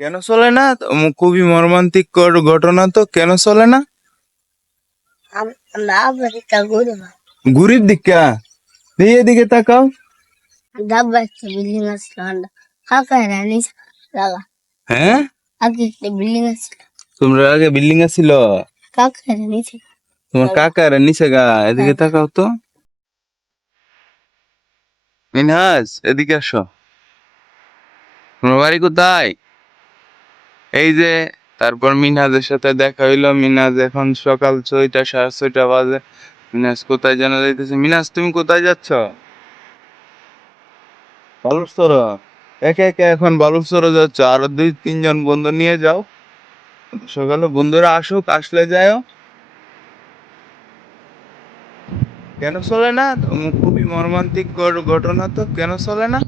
কেন চলে না? খুবই মর্মান্তিক ঘটনা তো, কেন চলে না? আমরা আমেরিকা ঘুরে ঘুরির দিকা দিয়ে দিকে তাকাও। ডাব্বা একটা বিল্ডিং আসছিল আমরা কাকা নিচে লাগা হ্যাঁ, আগে একটা বিল্ডিং আসছিল তোমরা আগে বিল্ডিং ছিল, কাকা নিচে তোমার কাকার নিচে গা, এদিকে তাকাও তো। মিনহাজ, এদিকে আসো। তোমার বাড়ি কোথায়? এই যে, তারপর মিনহাজের সাথে দেখা হইলো। মিনহাজ এখন সকাল 6টা 6:30 বাজে। মিনহাজ কোথায় যেন যাইতেছে। মিনহাজ, তুমি কোথায় যাচ্ছ? বালুচর? একে একে এখন বালুচর যাচ্ছ? আরো 2-3 জন বন্ধু নিয়ে যাও। সকালে বন্ধুরা আসুক, আসলে যাও। কেন চলে না? খুবই মর্মান্তিক ঘটনা তো, কেন চলে না?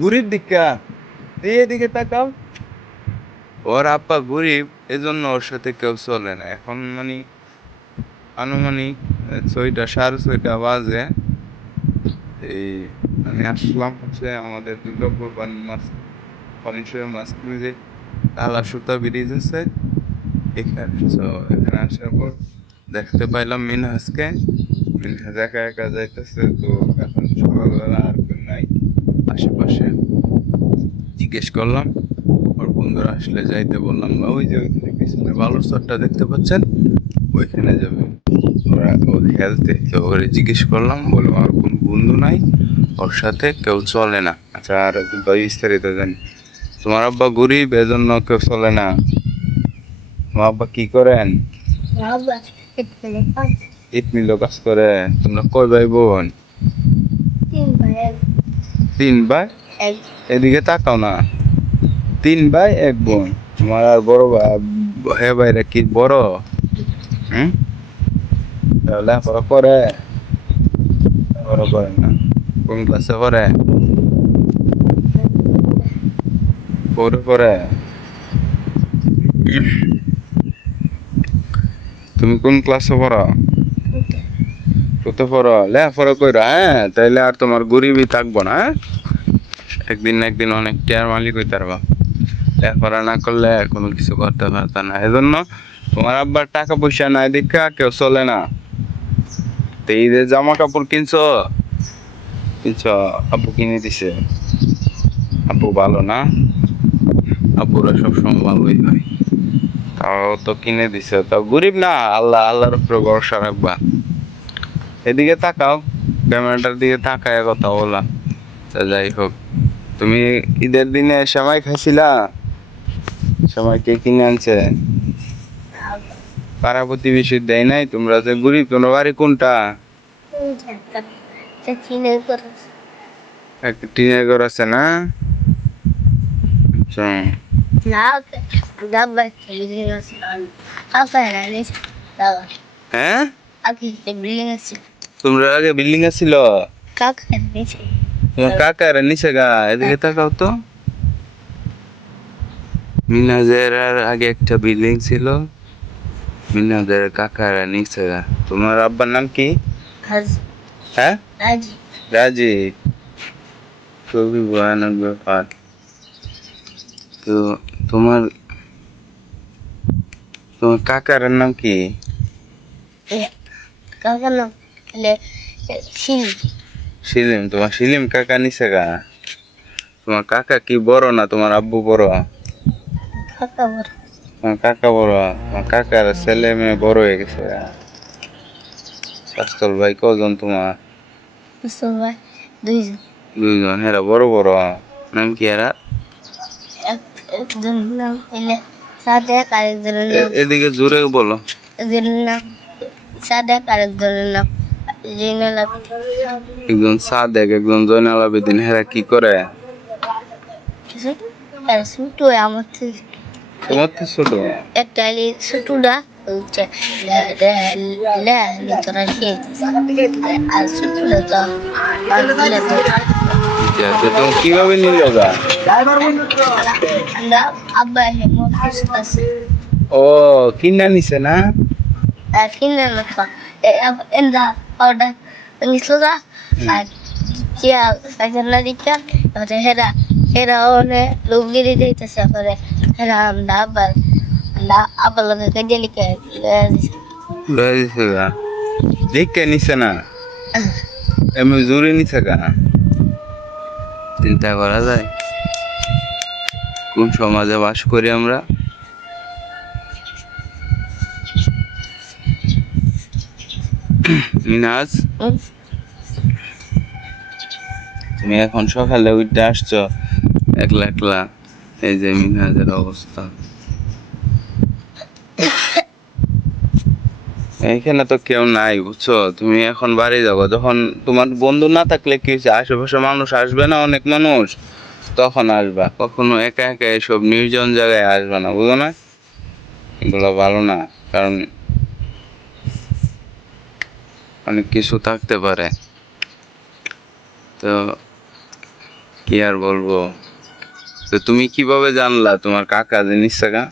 ঘুরির দিকা দিয়ে দিকে তাকাও। ওর আব্বা গরিব, এজন্য ওর সাথে কেউ চলে না। এখন মানে আনুমানিক 6টা 6:30 বাজে। এই আমি আসলাম হচ্ছে আমাদের দুর্গাপুর মাছ ফরেন্সিয়ার মাছ যে কালা সুতা ব্রিজ আছে এখানে। তো এখানে আসার পর দেখতে পাইলাম মিনহাজকে। মিনহাজ একা একা যাইতেছে। তো এখন সকালবেলা আর কেউ নাই আশেপাশে। জিজ্ঞেস করলাম, ওর বন্ধুরা আসলে যাইতে বললাম, ওই যে ওইখানে পিছনে বালুর চরটা দেখতে পাচ্ছেন, ওইখানে যাবে ওরা। ওর হেলথে তো ওরে জিজ্ঞেস করলাম, বলবো আমার কোন বন্ধু নাই, ওর সাথে কেউ চলে না। আচ্ছা, আর বিস্তারিত জানি। তোমার আব্বা গরিব, এজন্য কেউ চলে না। তোমার আব্বা কি করেন? ডাব্বা একটা ইট মিল কাজ করে। তোমরা কয় ভাই বোন? 3 ভাই 3 ভাই? এক এদিকে তাকাও না। 3 ভাই 1 বোন। তোমার আর বড় ভাই, হে ভাইরা কি বড়? হুম, লেখাপড়া করে? বড় করে না। কোন ক্লাসে পড়ে? পড়ে পড়ে। তুমি কোন ক্লাসে পড়ো? কত পড়ো? লেখাপড়া কইরা, হ্যাঁ? তাইলে আর তোমার গরিবই থাকবো না, হ্যাঁ? একদিন না একদিন অনেক টিয়ার মালিক হইতে পারবা। লেখাপড়া না করলে কোনো কিছু করতে পারতা না। এজন্য তোমার আব্বার টাকা পয়সা নাই দেখা কেউ চলে না। তো এই যে জামা কাপড় কিনছো, আব্বু কিনে দিছে। আব্বু ভালো না? আব্বুরা সবসময় ভালোই হয়। তাও তো কিনে দিছে, তাও গরিব না। আল্লাহর উপরে ভরসা রাখবা। এদিকে তাকাও, ক্যামেরাটার দিকে তাকায় কথা বলা। তা যাই হোক, তুমি ঈদের দিনে সেমাই খাইছিলা? সেমাই কে কিনে আনছে? পাড়া প্রতিবেশী দেয় নাই? তোমরা যে গরিব, তোমার বাড়ি কোনটা? চিনের করে একটা টিনের ঘর আছে না? আচ্ছা। না ডাব্বা একটা বিল্ডিং আসছিল কাকা নিচে লাগা হ্যাঁ, আগে একটা বিল্ডিং আসছিল তোমরা আগে বিল্ডিং ছিল? কাকা নিচে তোমার কাকার নিচে গা, এদিকে তাকাও তো। মিনাজের আর আগে একটা বিল্ডিং ছিল, মিনাজের কাকার নিচে গা। তোমার আব্বার নাম কি? হাজ হ্যাঁ, রাজি রাজি। খুবই ভয়ানক ব্যাপার। তো তোমার তোমার কাকার নাম কি? কাকা নাম লে শিল সেলিম। তোমার সেলিম কাকা নিচে গা। তোমার কাকা কি বড় না তোমার আব্বু বড়? কাকা বড় তোমার কাকা বড়। তোমার কাকার ছেলে মেয়ে বড় হয়ে গেছে গা। শাস্তল ভাই কজন তোমার? মুসল ভাই 2 জন 2 জন। এরা বড় বড়। নাম কি এরা? একজন নাম সাদেক আরেকজনের নাম এদিকে জোরে বলো। একজনের নাম সাদেক আরেকজনের নাম জিনাল আবেদিন। একজন সাদেক, একজন জয়নাল আবেদিন। হেরা কি করে? ছোট আমার থেকে তোমার তো ছোট। একটা ছোটটা হচ্ছে তোরা আর ছোটটা তো আচ্ছা, তো তুমি কিভাবে নিল গা? আব্বা আছে ও, কিনা নিছে না? কিনে রাখা এন্দা অর্ডার নিছিল আর চিয়া সাইকেল দিচ্ছেন তাহলে হেরা ওনে লুঙ্গিরি দিতেছে করে হেরা আমরা আবার লগে কাজে লয়ে দিছে গা দেখে নিছে না এমনি জোরে নিছে গা চিন্তা করা যায় কোন সমাজে বাস করি আমরা মিনাজ তুমি এখন সকালে উঠতে আসছো একলা একলা এই যে মিনাজের অবস্থা এইখানে তো কেউ নাই বুঝছো তুমি এখন বাড়ি যাবো যখন তোমার বন্ধু না থাকলে কি হয়েছে আশেপাশে মানুষ আসবে না অনেক মানুষ তখন আসবা কখনো একা একা এসব নির্জন জায়গায় আসবে না বুঝো না এগুলো ভালো না কারণ অনেক কিছু থাকতে পারে তো কি আর বলবো তো তুমি কিভাবে জানলা তোমার কাকা জিনিস টাকা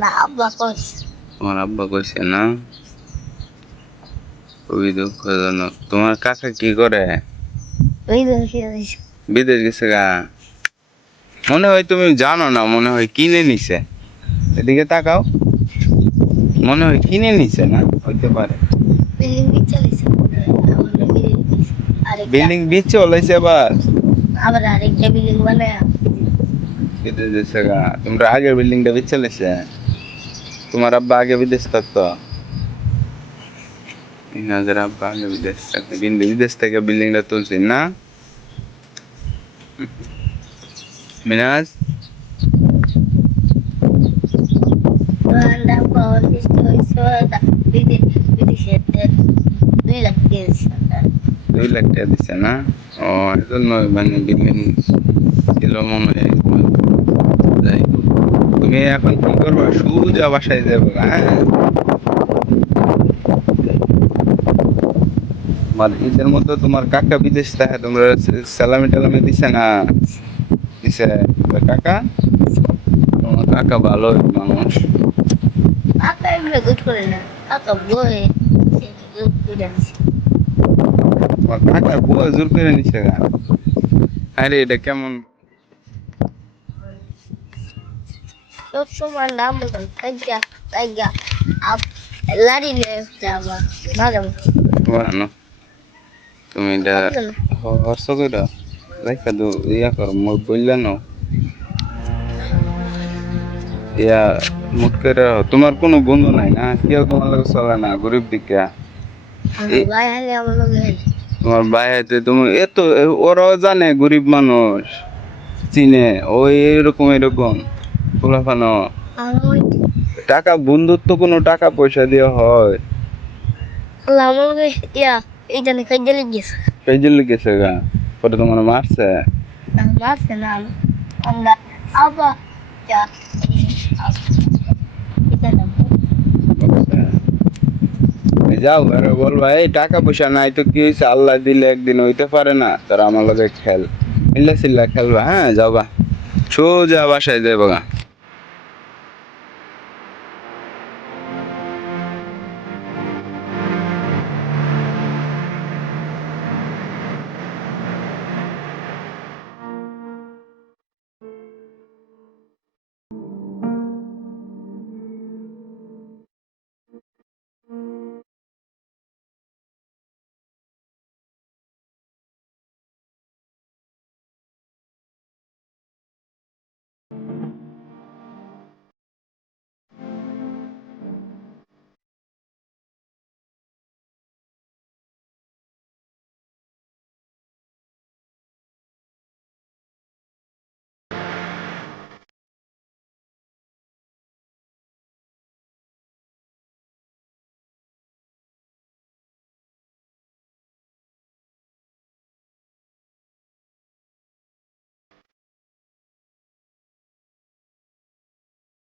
না আব্বা কইছে তোমার আব্বা কইছে না খুবই দুঃখজনক তোমার কাকা কি করে ওই দেখে দিছে বিদেশ গেছে গা মনে হয় তুমি জানো না মনে হয় কিনে নিছে এদিকে তাকাও মনে হয় কিনে নিছে না হইতে পারে বিল্ডিং চালিয়েছে বিল্ডিং বিচ চলেছে আবার আবার আরেকটা বিল্ডিং বানায় বিদেশ গেছে গা তোমরা আগের বিল্ডিংটা বিচ চলেছে তোমার আব্বা আগে বিদেশ থাকতো ইনাদের আব্বা আগে বিদেশ থাকতো কিন্তু বিদেশ থেকে বিল্ডিংটা তুলছি না মিনাজ Anda por estoy sola. Dice 2 lakh দিয়েছে 2 লাখ টাকা দিচ্ছে না ও এজন্য মানে বিল্ডিং ছিল মনে হয় যাই হোক, তুমি এখন কি করবা সোজা বাসায় যাবো হ্যাঁ তোমার ঈদের মতো তোমার কাকা বিদেশ থাকে তোমরা সালামি টালামি দিছে না দিছে কাকা তোমার কাকা ভালো মানুষ Apa yang gue করে না কাকা বই তোমার কাকার বউ জোর করে নিছে গা আরে এটা কেমন সব সময় নাম বলতাম তাইগা লাড়ি নিয়ে যাবা ভালো বানো তুমি এটা হর্ষ কইরা রাইখা দো ইয়া কর মই বললা না ইয়া মুট করে তোমার কোনো বন্ধু নাই না কেউ তোমার লগে চলে না গরিব দিকা ভাই হলে আমার লগে তোমার বাইরে তুমি এত ওরাও জানে গরিব মানুষ চিনে ওই এরকম এরকম পোলাপানো আমার টাকা বন্ধুত্ব কোনো টাকা পয়সা দিয়ে হয় আমার লগে ইয়া এইটা না কাজে লেগেছে সেই জন্য গেছে গা পরে তোমার মারছে মারছে না আমরা আবার যা এটা না যাও আরে বলবা এই টাকা পয়সা নাই তো কি হয়েছে আল্লাহ দিলে একদিন হইতে পারে না তারা আমার লগে খেল মিল্লা সিল্লা খেলবা হ্যাঁ যাওবা সোজা বাসায় যাবো গা